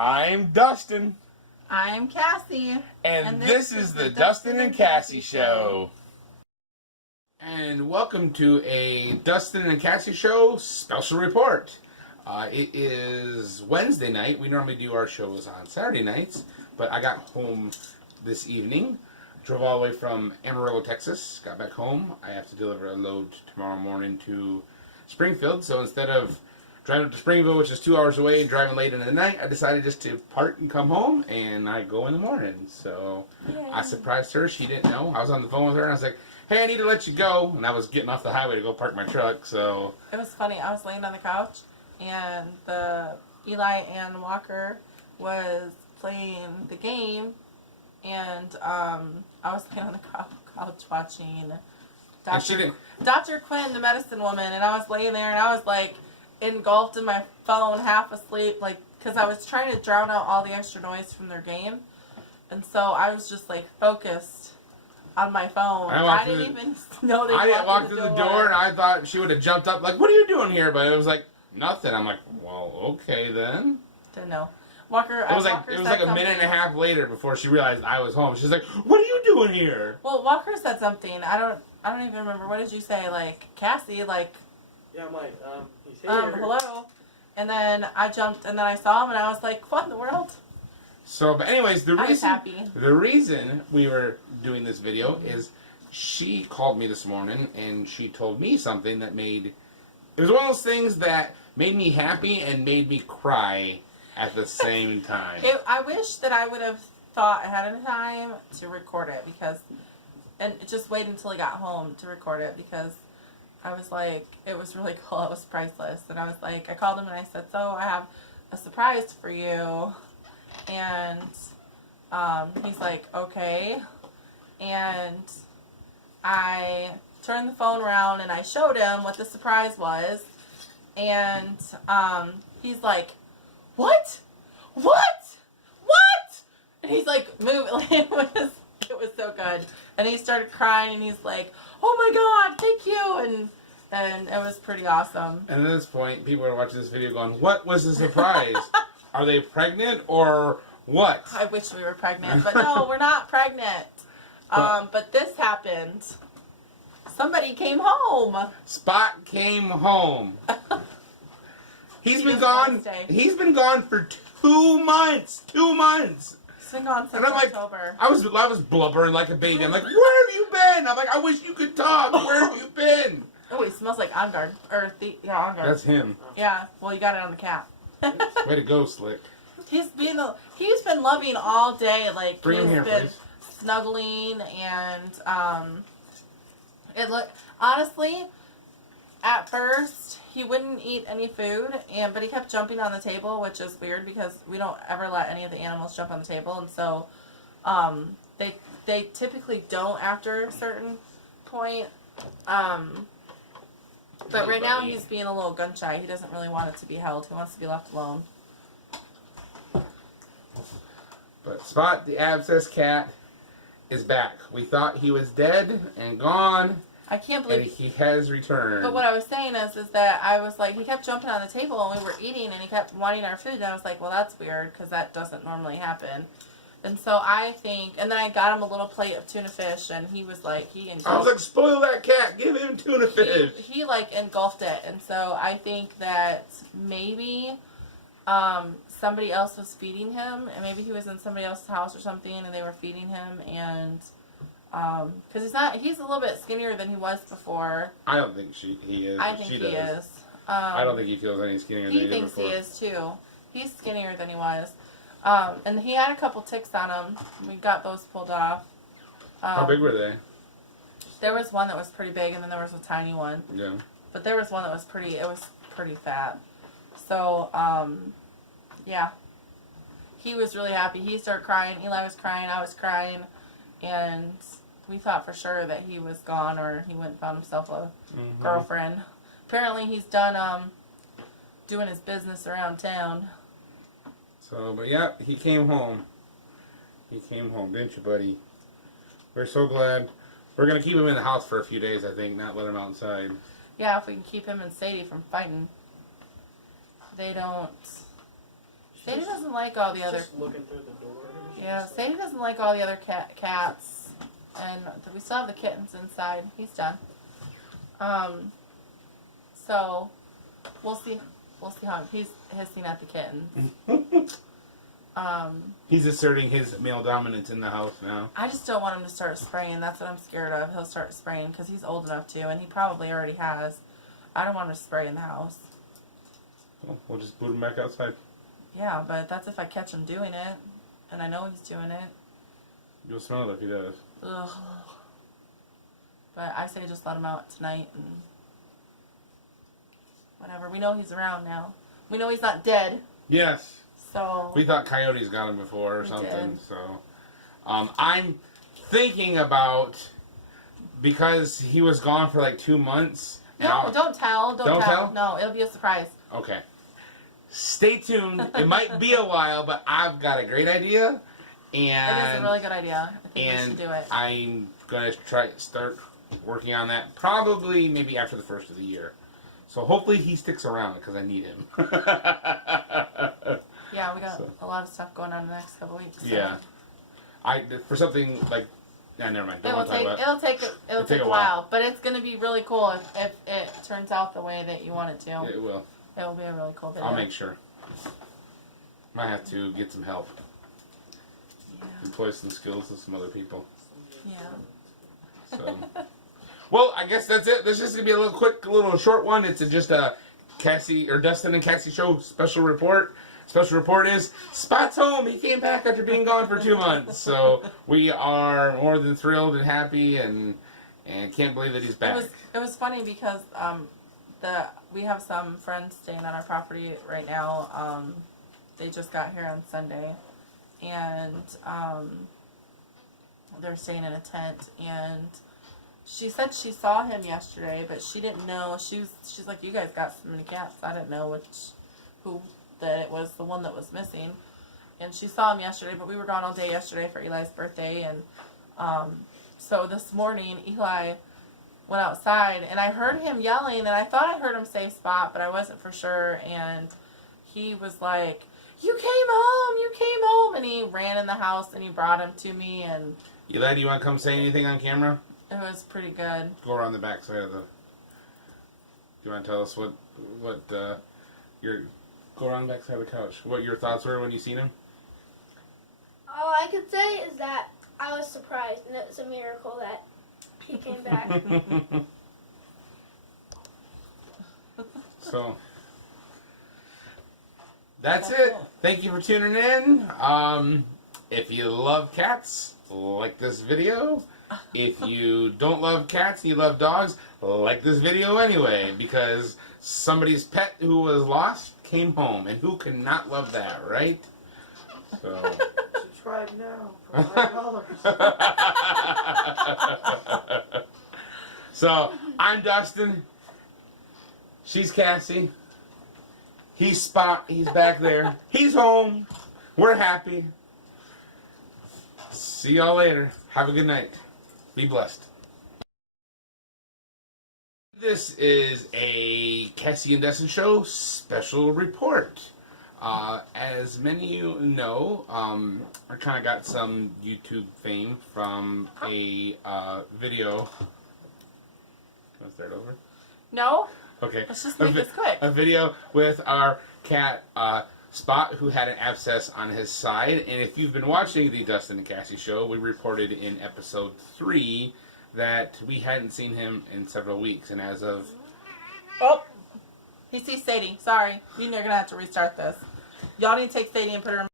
I'm Dustin. I'm Cassie. And this is the Dustin and Cassie Show. And welcome to a Dustin and Cassie Show special report. It is Wednesday night. We normally do our shows on Saturday nights, but I got home this evening. Drove all the way from Amarillo, Texas. Got back home. I have to deliver a load tomorrow morning to Springfield, so instead of driving up to Springfield, which is 2 hours away, and driving late into the night, I decided just to park and come home, and I go in the morning. So I surprised her. She didn't know. I was on the phone with her, and I was like, hey, I need to let you go. And I was getting off the highway to go park my truck, so. It was funny. I was laying on the couch, and the Eli and Walker was playing the game, and I was laying on the couch watching Dr. Quinn, the medicine woman, and I was laying there, and I was like engulfed in my phone, half asleep, like, because I was trying to drown out all the extra noise from their game, and so I was just like focused on my phone. I didn't even know they walked through the door, and I thought she would have jumped up, like, what are you doing here? But it was like, nothing. I'm like, well, okay then. Didn't know. Walker, it was like a minute and a half later before she realized I was home. She's like, what are you doing here? Well, Walker said something. I don't even remember. What did you say? Like, Cassie, like, yeah, I'm like, he's here. Hello. And then I jumped, and then I saw him, and I was like, what in the world? So, but anyways, the reason we were doing this video is she called me this morning, and she told me something that it was one of those things that made me happy and made me cry at the same time. I wish that I would have thought ahead of time to record it, and just wait until I got home to record it, because I was like, it was really cool. It was priceless. And I was like, I called him and I said, so I have a surprise for you. And he's like, okay. And I turned the phone around and I showed him what the surprise was. And he's like, what? What? What? And he's like, moving. Like, it was so good. And he started crying, and he's like, oh my God, thank you. And it was pretty awesome. And at this point, people are watching this video going, what was the surprise? Are they pregnant or what? I wish we were pregnant, but no, we're not pregnant. But this happened. Somebody came home. Spot came home. He's been gone for 2 months. 2 months. He's been gone since October. I was blubbering like a baby. I'm like, where have you been? I'm like, I wish you could talk. Where have you been? Oh, he smells like On Guard. On Guard. That's him. Yeah, well, you got it on the cap. Way to go, Slick. He's been loving all day. Like, Bring him here, please. Snuggling, and honestly, at first he wouldn't eat any food, but he kept jumping on the table, which is weird because we don't ever let any of the animals jump on the table, and so they typically don't after a certain point. But right now he's being a little gun shy. He doesn't really want it to be held. He wants to be left alone. But Spot, the abscess cat, is back. We thought he was dead and gone. I can't believe and he has returned. But what I was saying is that I was like, he kept jumping on the table and we were eating, and he kept wanting our food, and I was like, well, that's weird because that doesn't normally happen. And so I think, and then I got him a little plate of tuna fish, and he was like, I was like, spoil that cat, give him tuna fish. He like engulfed it, and so I think that maybe somebody else was feeding him, and maybe he was in somebody else's house or something, and they were feeding him, and because he's a little bit skinnier than he was before. I don't think he is. I think he is. I don't think he feels any skinnier than he did before. He thinks he is too. He's skinnier than he was. And he had a couple ticks on him. We got those pulled off. How big were they? There was one that was pretty big, and then there was a tiny one. Yeah. But there was one that was pretty fat. So, yeah. He was really happy. He started crying. Eli was crying. I was crying. And we thought for sure that he was gone, or he went and found himself a girlfriend. Apparently he's done doing his business around town. So, but yeah, he came home. He came home, didn't you, buddy? We're so glad. We're going to keep him in the house for a few days, I think, not let him outside. Yeah, if we can keep him and Sadie from fighting. Sadie Sadie doesn't like all the other. Just looking through the door. Yeah, Sadie doesn't like all the other cats, and we still have the kittens inside. He's done. So we'll see. We'll see how he's hissing at the kittens. He's asserting his male dominance in the house now. I just don't want him to start spraying. That's what I'm scared of. He'll start spraying because he's old enough to, and he probably already has. I don't want him to spray in the house. Well, we'll just boot him back outside. Yeah, but that's if I catch him doing it, and I know he's doing it. You'll smell it if he does. Ugh. But I say just let him out tonight and whatever. We know he's around now. We know he's not dead. Yes. So We thought coyotes got him before or We something. did. So, I'm thinking about, because he was gone for like 2 months. and no, I'll- don't tell. Don't tell? No, it'll be a surprise. Okay. Stay tuned. It might be a while, but I've got a great idea. And It is a really good idea. I think we and should do it. I'm gonna start working on that probably maybe after the first of the year. So hopefully he sticks around because I need him. Yeah, we got So. a lot of stuff going on in the next couple weeks. So. Yeah. For something like, never mind. Don't want to talk about it. It'll take a while, but it's gonna be really cool if it turns out the way that you want it to. Yeah, it will. It will be a really cool video. I'll make sure. Might have to get some help. Yeah. Employ some skills with some other people. Yeah. So, well, I guess that's it. This is just gonna be a little short one. It's just a Dustin and Cassie show special report. Special report is Spot's home. He came back after being gone for 2 months. So we are more than thrilled and happy, and can't believe that he's back. It was funny because we have some friends staying on our property right now. They just got here on Sunday, and they're staying in a tent. And she said she saw him yesterday, but she didn't know. She's like, "You guys got so many cats. I didn't know that it was the one that was missing." And she saw him yesterday, but we were gone all day yesterday for Eli's birthday, and so this morning Eli went outside, and I heard him yelling, and I thought I heard him say Spot, but I wasn't for sure, and he was like, "You came home, you came home," and he ran in the house, and he brought him to me, and Eli, do you want to come say anything on camera? it was pretty good. Go around the back side of the... Do you want to tell us what go around the back side of the couch, what your thoughts were when you seen him? All I could say is that I was surprised, and it was a miracle that he came back. So, that's it. Thank you for tuning in. If you love cats, like this video. If you don't love cats and you love dogs, like this video anyway, because somebody's pet who was lost came home, and who cannot love that, right? So. Subscribe now for $5. So, I'm Dustin. She's Cassie. He's Spot. He's back there. He's home. We're happy. See y'all later. Have a good night. Be blessed. This is a Cassie and Dustin Show special report. As many of you know, I kind of got some YouTube fame from a video. Want to start over? No, Okay. let's just make this quick. A video with our cat Spot, who had an abscess on his side. And if you've been watching the Dustin and Cassie show, we reported in episode 3 that we hadn't seen him in several weeks. And as of... Oh, he sees Sadie. Sorry, you're gonna have to restart this. Y'all need to take Sadie and put her in